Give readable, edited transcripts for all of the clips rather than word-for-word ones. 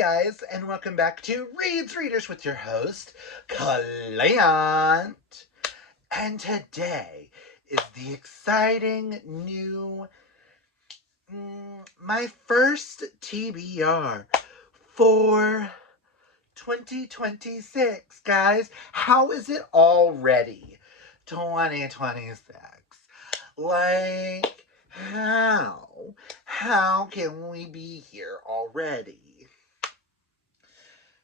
guys, and welcome back to Reads Readers with your host, Clint. And today is the exciting new, my first TBR for 2026, guys. How is it already 2026? Like, how can we be here already?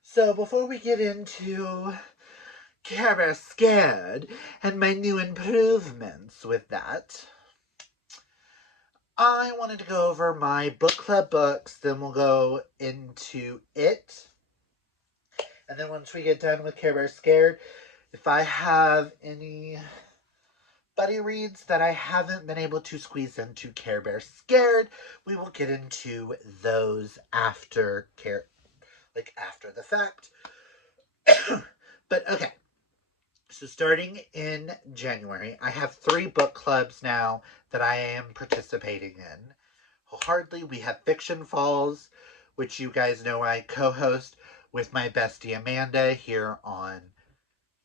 So before we get into Care Bear Scared and my new improvements with that, I wanted to go over my book club books, then we'll go into it. And then once we get done with Care Bear Scared, if I have any buddy reads that I haven't been able to squeeze into Care Bear Scared, we will get into those after the fact. But okay, so starting in January, I have 3 book clubs now that I am participating in. Wholeheartedly, we have Fiction Falls, which you guys know I co-host with my bestie Amanda here on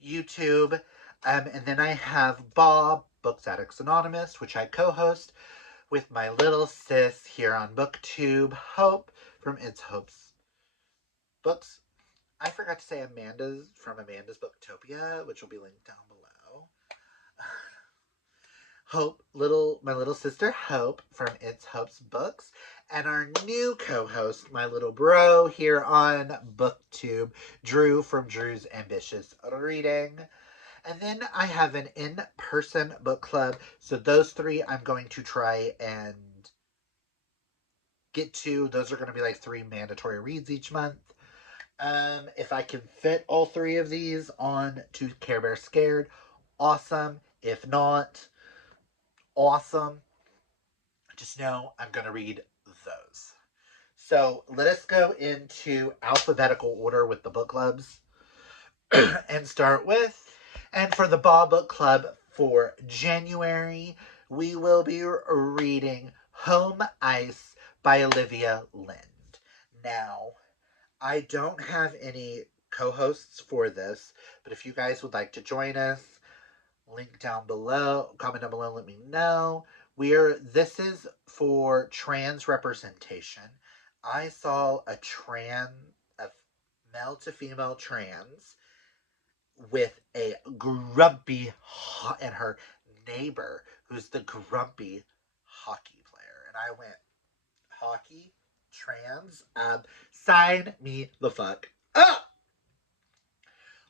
YouTube. And then I have Bob, Books Addicts Anonymous, which I co-host with my little sis here on BookTube, Hope from It's Hope's Books. I forgot to say Amanda's Booktopia, which will be linked down below. Hope, my little sister Hope from It's Hope's Books, and our new co-host, my little bro here on BookTube, Drew from Drew's Ambitious Reading. And then I have an in-person book club, so those 3 I'm going to try and get to. Those are going to be like 3 mandatory reads each month. If I can fit all 3 of these on to Care Bear Scared, awesome. If not, awesome. Just know I'm going to read those. So let us go into alphabetical order with the book clubs and start with, and for the Ball Book Club for January, we will be reading Home Ice by Olivia Lind. Now, I don't have any co-hosts for this, but if you guys would like to join us, link down below, comment down below, let me know. This is for trans representation. I saw a male to female trans with a grumpy and her neighbor who's the grumpy hockey player. And I went, hockey? Trans? Sign me the fuck up!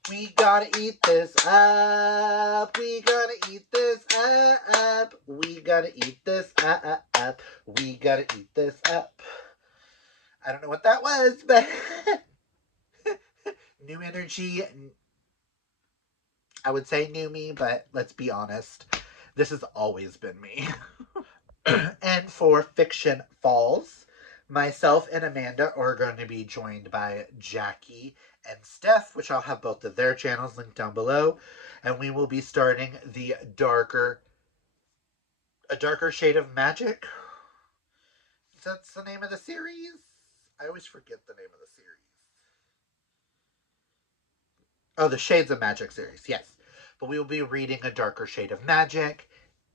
We gotta eat this up. We gotta eat this up. We gotta eat this up. We gotta eat this up. I don't know what that was, but new energy. I would say new me, but let's be honest. This has always been me. And for Fiction Falls, myself and Amanda are going to be joined by Jackie and Steph, which I'll have both of their channels linked down below. And we will be starting A Darker Shade of Magic. That's the name of the series? I always forget the name of the series. Oh, the Shades of Magic series, yes. But we will be reading A Darker Shade of Magic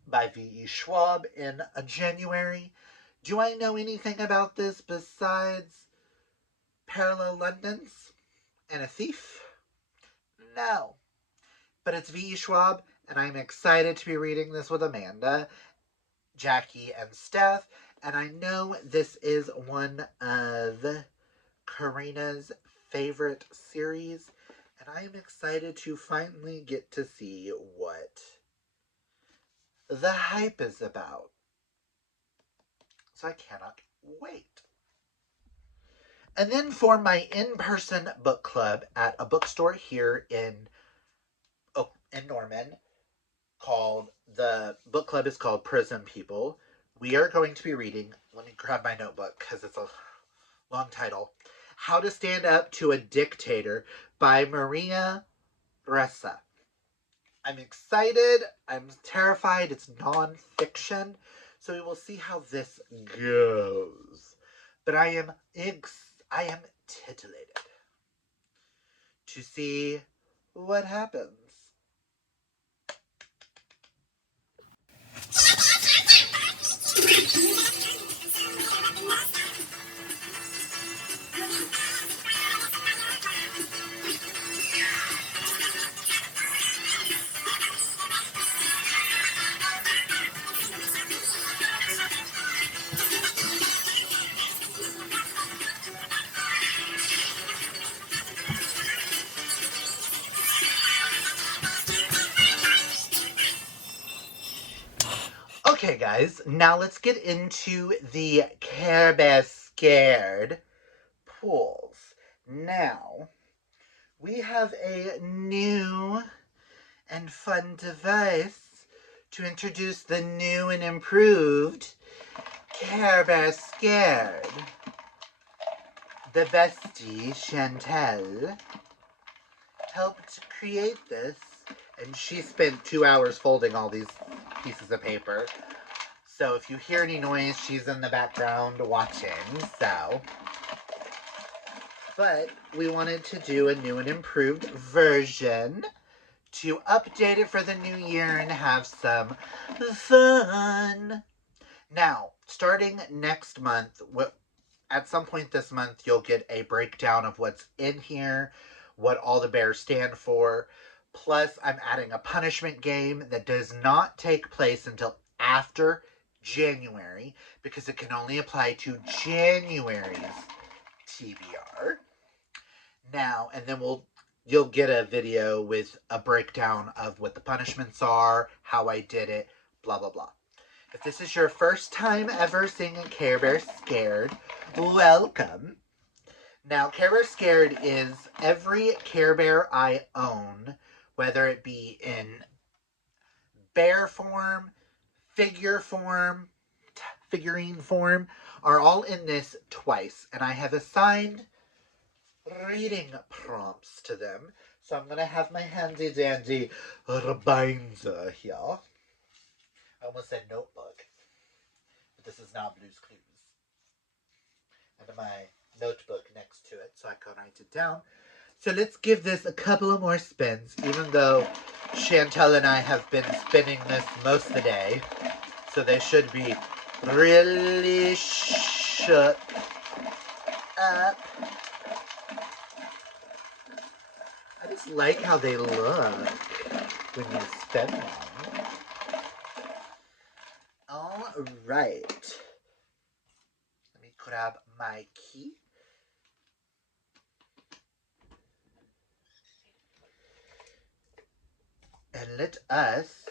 by V.E. Schwab in January. Do I know anything about this besides Parallel Londons and a thief? No. But it's V.E. Schwab, and I'm excited to be reading this with Amanda, Jackie, and Steph. And I know this is one of Karina's favorite series, and I am excited to finally get to see what the hype is about. So I cannot wait. And then for my in-person book club at a bookstore here in Norman, the book club is called Prison People. We are going to be reading, let me grab my notebook because it's a long title, How to Stand Up to a Dictator by Maria Ressa. I'm excited. I'm terrified. It's non-fiction. So we will see how this goes. But I am titillated to see what happens. Okay, guys, now let's get into the Care Bear Scared pools. Now, we have a new and fun device to introduce the new and improved Care Bear Scared. The bestie, Chantel, helped create this, and she spent 2 hours folding all these pieces of paper. So if you hear any noise, she's in the background watching, so. But we wanted to do a new and improved version to update it for the new year and have some fun. Now, starting next month, at some point this month, you'll get a breakdown of what's in here, what all the bears stand for. Plus, I'm adding a punishment game that does not take place until after January, because it can only apply to January's TBR. Now, and then you'll get a video with a breakdown of what the punishments are, how I did it, blah, blah, blah. If this is your first time ever seeing a Care Bear Scared, welcome. Now, Care Bear Scared is every Care Bear I own, whether it be in bear form, figurine form, are all in this twice. And I have assigned reading prompts to them. So I'm going to have my handy dandy binder here. I almost said notebook, but this is now Blue's Clues. And my notebook next to it so I can write it down. So let's give this a couple of more spins, even though Chantel and I have been spinning this most of the day. So they should be really shook up. I just like how they look when you spin them. All right. Let me grab my key. And let us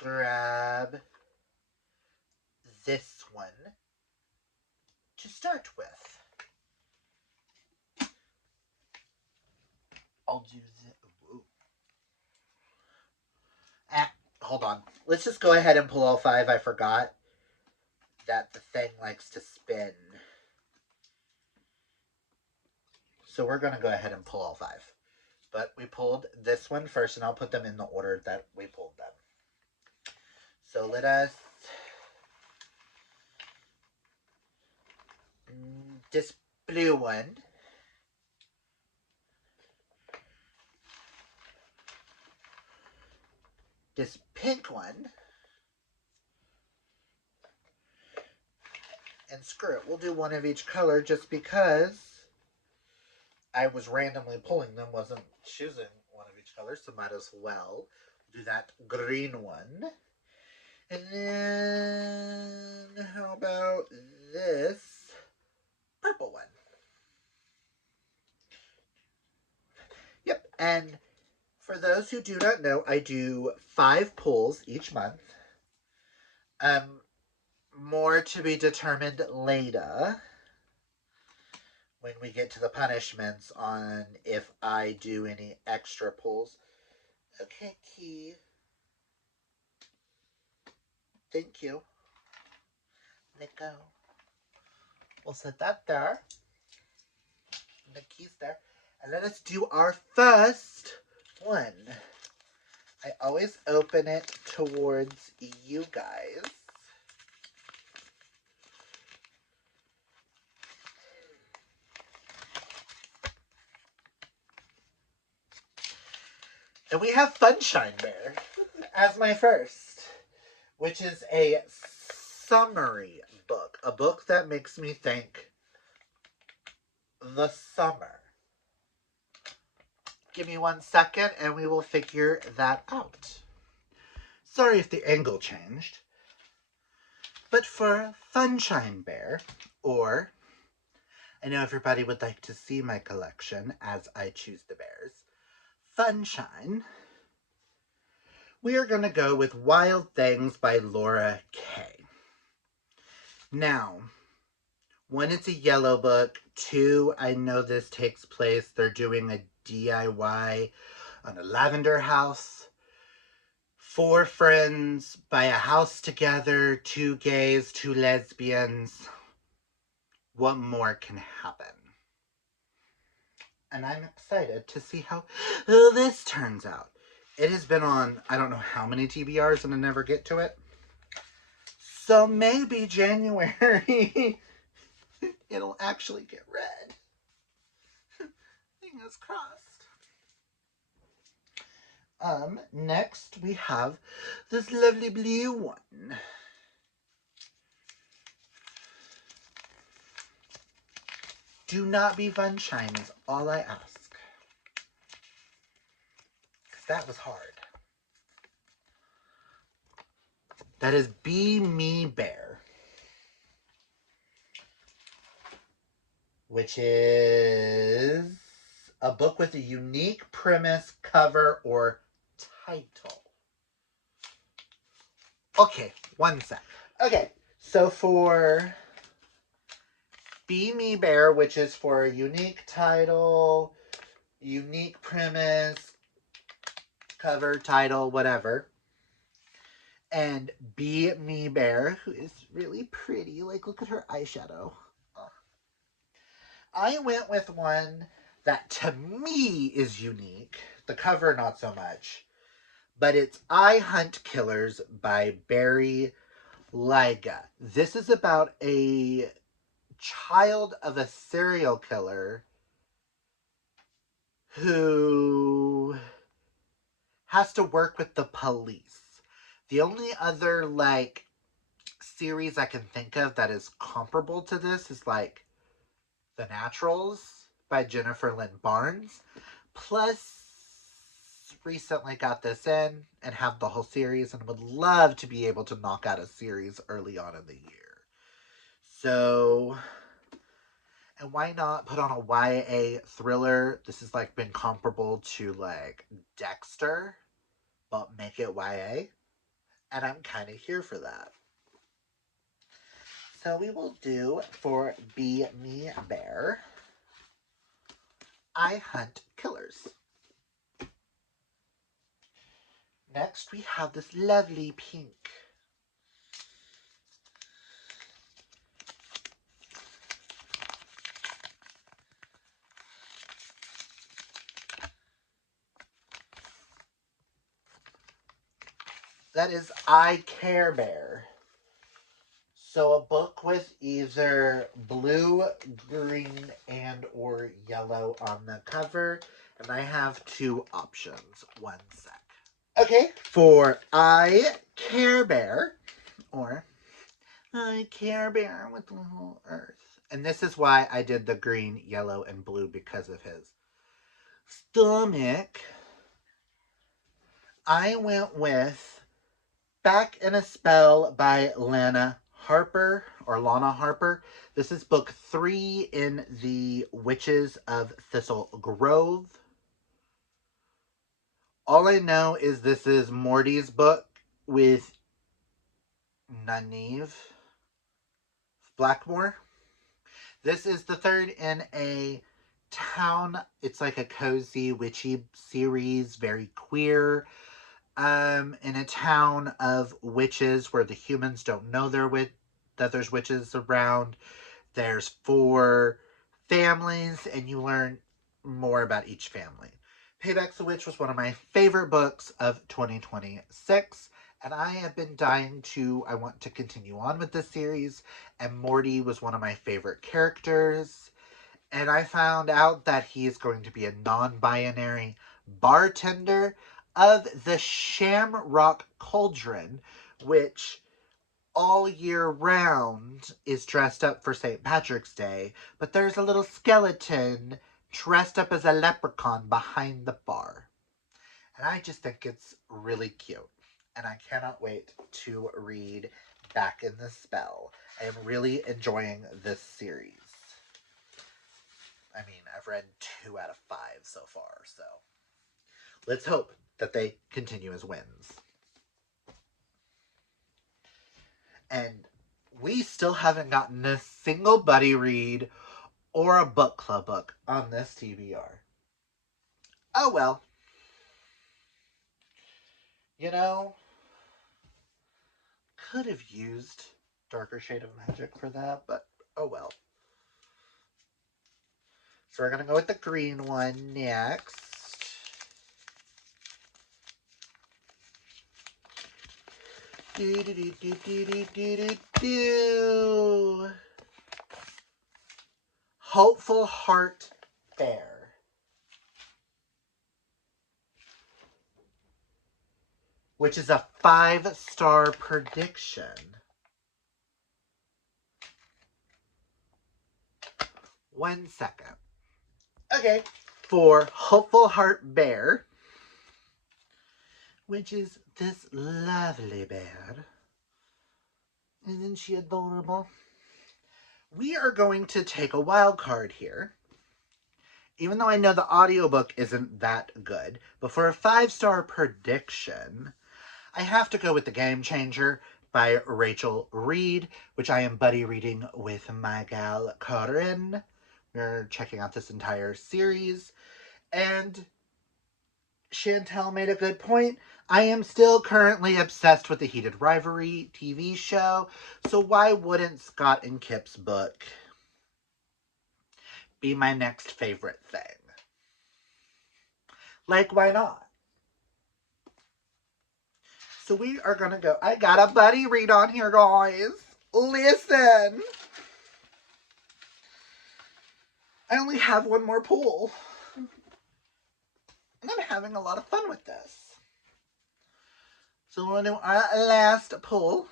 grab this one to start with. I'll do this. Hold on. Let's just go ahead and pull all 5. I forgot that the thing likes to spin. So we're going to go ahead and pull all 5. But we pulled this one first, and I'll put them in the order that we pulled them. So let us this blue one. This pink one. And screw it, we'll do one of each color just because I was randomly pulling them, wasn't choosing one of each color, so might as well do that green one. And then, how about this purple one? Yep, and for those who do not know, I do 5 pulls each month. More to be determined later when we get to the punishments on if I do any extra pulls. Okay, key. Thank you. Let go. We'll set that there. And the key's there. And let us do our first one. I always open it towards you guys. And we have Funshine Bear as my first, which is a summary book. A book that makes me think the summer. Give me 1 second and we will figure that out. Sorry if the angle changed. But for Funshine Bear, or I know everybody would like to see my collection as I choose the bears, Funshine, we are going to go with Wild Things by Laura Kay. Now, one, it's a yellow book. Two, I know this takes place, they're doing a DIY on a lavender house. 4 friends buy a house together, 2 gays, 2 lesbians. What more can happen? And I'm excited to see how this turns out. It has been on, I don't know how many TBRs, and I never get to it. So maybe January it'll actually get read. Fingers crossed. Next we have this lovely blue one. Do not be Funshine is all I ask. Because that was hard. That is Be Me Bear, which is a book with a unique premise, cover, or title. Okay, 1 sec. Okay, so for Be Me Bear, which is for a unique title, unique premise, cover, title, whatever, and Be Me Bear, who is really pretty. Like, look at her eyeshadow. I went with one that to me is unique. The cover, not so much. But it's I Hunt Killers by Barry Lyga. This is about a child of a serial killer who has to work with the police. The only other, like, series I can think of that is comparable to this is, like, The Naturals by Jennifer Lynn Barnes. Plus, recently got this in and have the whole series and would love to be able to knock out a series early on in the year. So, and why not put on a YA thriller? This has like been comparable to like Dexter, but make it YA. And I'm kind of here for that. So we will do for Be Me Bear, I Hunt Killers. Next we have this lovely pink. That is I Care Bear. So a book with either blue, green, and or yellow on the cover. And I have 2 options. 1 sec. Okay, for I Care Bear, or I Care Bear with the whole earth. And this is why I did the green, yellow, and blue, because of his stomach. I went with Back in a Spell by Lana Harper. This is book 3 in the Witches of Thistle Grove. All I know is this is Morty's book with Nynaeve Blackmore. This is the 3rd in a town. It's like a cozy witchy series, very queer. In a town of witches where the humans don't know that there's witches around. There's 4 families, and you learn more about each family. Payback's a Witch was one of my favorite books of 2026, and I have been I want to continue on with this series, and Morty was one of my favorite characters, and I found out that he is going to be a non-binary bartender. of the Shamrock Cauldron, which all year round is dressed up for St. Patrick's Day, but there's a little skeleton dressed up as a leprechaun behind the bar. And I just think it's really cute. And I cannot wait to read Back in the Spell. I am really enjoying this series. I mean, I've read 2 out of 5 so far, so let's hope that they continue as wins. And we still haven't gotten a single buddy read or a book club book on this TBR. Oh well. You know, could have used Darker Shade of Magic for that, but oh well. So we're going to go with the green one next. Hopeful Heart Fair. Which is a 5-star prediction. One second. Okay, for Hopeful Heart Bear, which is this lovely bear. Isn't she adorable? We are going to take a wild card here. Even though I know the audiobook isn't that good, but for a 5-star prediction, I have to go with The Game Changer by Rachel Reed, which I am buddy reading with my gal Corinne. We're checking out this entire series. And Chantel made a good point. I am still currently obsessed with the Heated Rivalry TV show, so why wouldn't Scott and Kip's book be my next favorite thing? Like, why not? So we are gonna go. I got a buddy read on here, guys. Listen. I only have one more pool. And I'm having a lot of fun with this. So we'll do our last pull.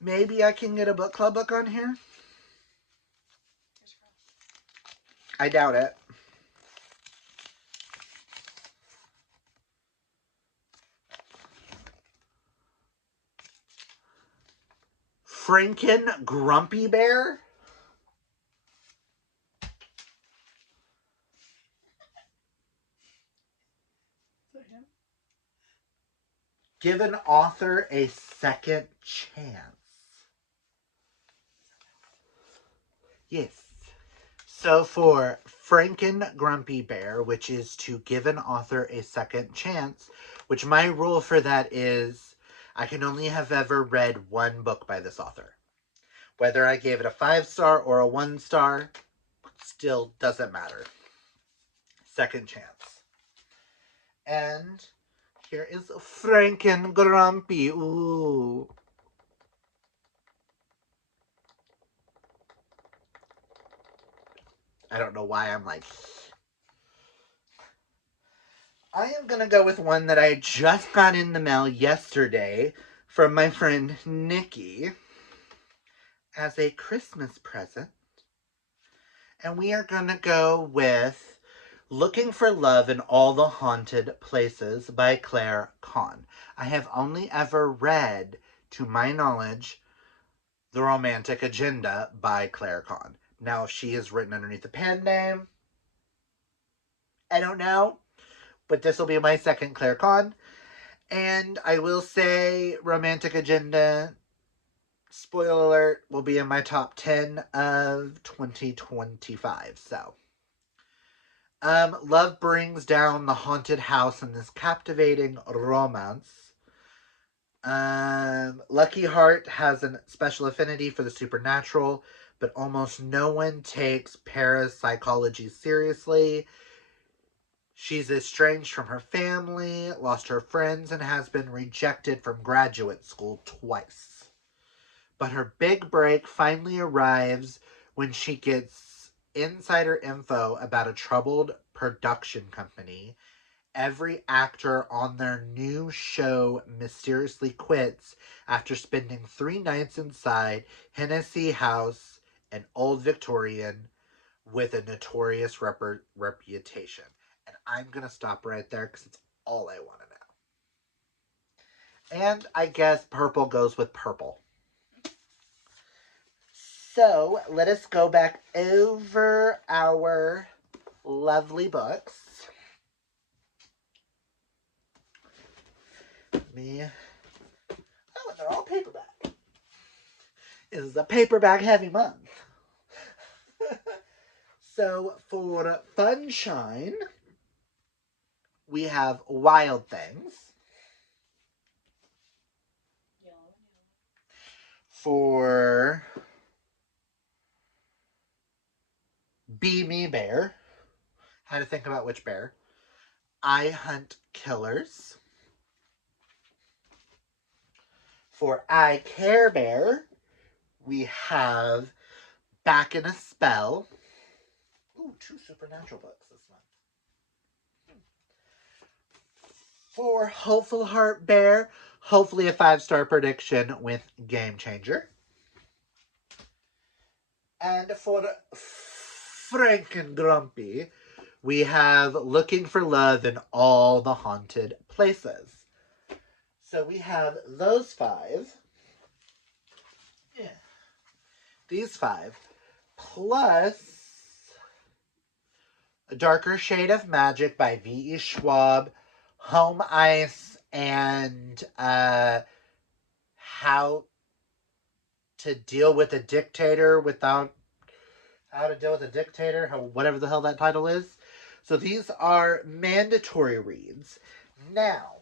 Maybe I can get a book club book on here. I doubt it. Franken Grumpy Bear. Give an author a second chance. Yes. So for Franken Grumpy Bear, which is to give an author a second chance, which my rule for that is I can only have ever read one book by this author. Whether I gave it a 5-star or a 1-star, still doesn't matter. Second chance. And here is Franken Grumpy. Ooh. I don't know why I'm like... I am going to go with one that I just got in the mail yesterday from my friend Nikki as a Christmas present. And we are going to go with Looking for Love in All the Haunted Places by Claire Kahn. I have only ever read, to my knowledge, The Romantic Agenda by Claire Kahn. Now, if she is written underneath a pen name, I don't know. But this will be my second Claire Kahn. And I will say Romantic Agenda, spoiler alert, will be in my top 10 of 2025. So, love brings down the haunted house in this captivating romance. Lucky Heart has a special affinity for the supernatural, but almost no one takes parapsychology seriously. She's estranged from her family, lost her friends, and has been rejected from graduate school twice. But her big break finally arrives when she gets insider info about a troubled production company every actor on their new show mysteriously quits after spending 3 nights inside Hennessy House, an old Victorian with a notorious reputation. And I'm going to stop right there because it's all I want to know. And I guess purple goes with purple. So let us go back over our lovely books. Me. Oh, they're all paperback. This is a paperback heavy month. So for Funshine, we have Wild Things. For Be Me Bear, had to think about which bear. I Hunt Killers. For I Care Bear, we have Back in a Spell. Ooh, 2 supernatural books this month. For Hopeful Heart Bear, hopefully a 5-star prediction with Game Changer. And for Frank and Grumpy, we have Looking for Love in All the Haunted Places. So we have those 5. Yeah. These 5. Plus A Darker Shade of Magic by V.E. Schwab, Home Ice, and How to Deal with a Dictator Without... How to Deal with a Dictator, whatever the hell that title is. So these are mandatory reads. Now,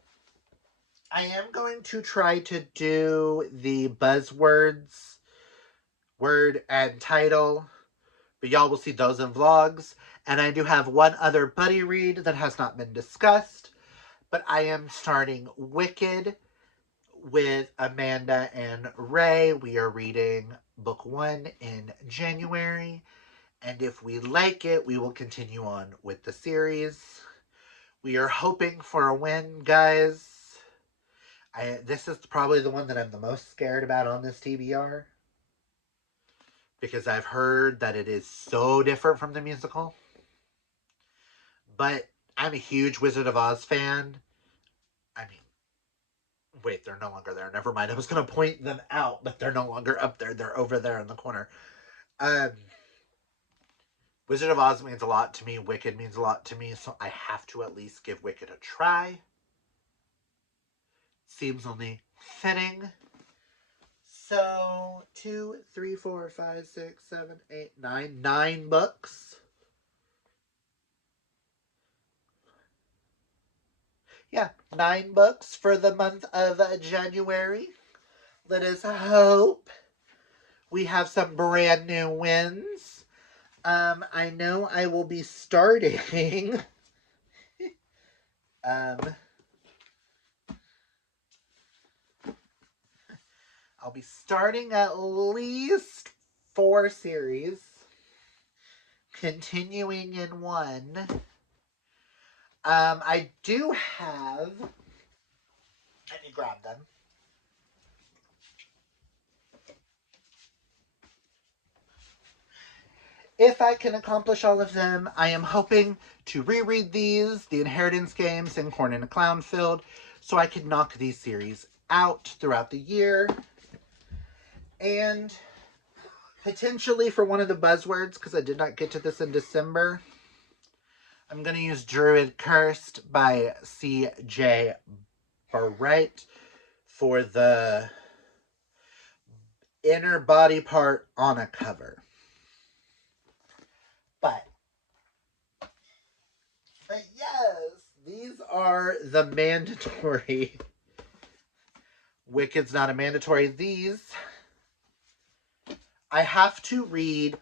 I am going to try to do the buzzwords, word and title, but y'all will see those in vlogs. And I do have one other buddy read that has not been discussed, but I am starting Wicked with Amanda and Ray. We are reading book 1 in January. And if we like it, we will continue on with the series. We are hoping for a win, guys. This is probably the one that I'm the most scared about on this TBR. Because I've heard that it is so different from the musical. But I'm a huge Wizard of Oz fan. I mean, wait, they're no longer there. Never mind. I was going to point them out, but they're no longer up there. They're over there in the corner. Wizard of Oz means a lot to me. Wicked means a lot to me. So I have to at least give Wicked a try. Seems only fitting. So 2, 3, 4, 5, 6, 7, 8, 9. 9 books. Yeah, 9 books for the month of January. Let us hope we have some brand new wins. I know I will be starting. I'll be starting at least 4 series, continuing in 1. I do have. Let me grab them. If I can accomplish all of them, I am hoping to reread these, The Inheritance Games and Corn in a Clown Field, so I can knock these series out throughout the year. And potentially for one of the buzzwords, because I did not get to this in December, I'm going to use Druid Cursed by C.J. Barrett for the inner body part on a cover. But yes, these are the mandatory. Wicked's not a mandatory. These, I have to read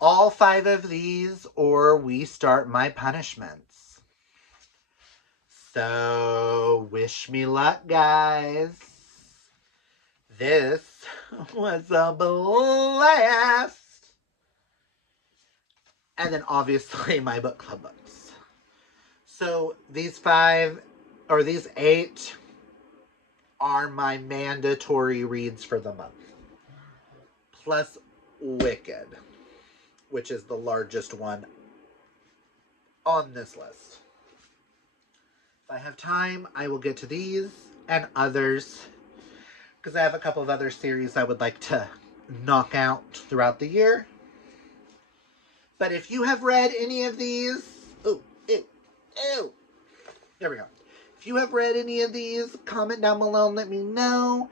all 5 of these or we start my punishments. So, wish me luck, guys. This was a blast. And then obviously my book club books. So these 5 or these 8 are my mandatory reads for the month. Plus Wicked, which is the largest one on this list. If I have time, I will get to these and others, because I have a couple of other series I would like to knock out throughout the year. But if you have read any of these, there we go. If you have read any of these, comment down below and let me know.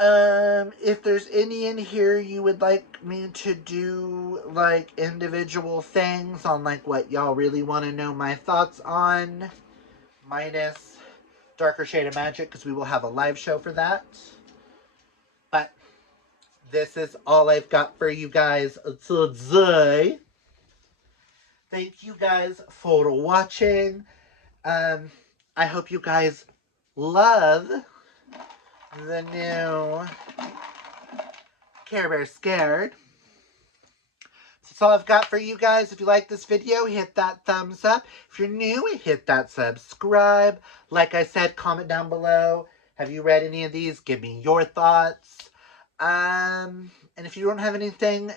If there's any in here you would like me to do, like, individual things on, like, what y'all really want to know my thoughts on, minus Darker Shade of Magic, because we will have a live show for that. But this is all I've got for you guys today. Thank you guys for watching. I hope you guys love the new Care Bear Scared. That's all I've got for you guys. If you like this video, hit that thumbs up. If you're new, hit that subscribe. Like I said, comment down below. Have you read any of these? Give me your thoughts. And if you don't have anything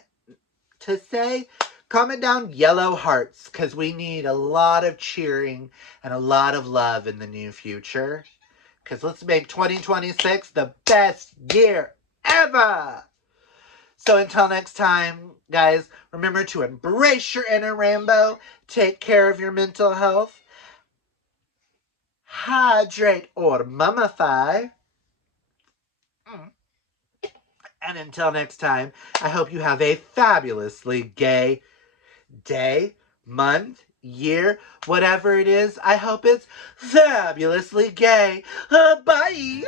to say, comment down yellow hearts, because we need a lot of cheering and a lot of love in the new future. Because let's make 2026 the best year ever. So until next time, guys, remember to embrace your inner rainbow, take care of your mental health, hydrate or mummify. And until next time, I hope you have a fabulously gay day, month, year, whatever it is. I hope it's fabulously gay. Bye!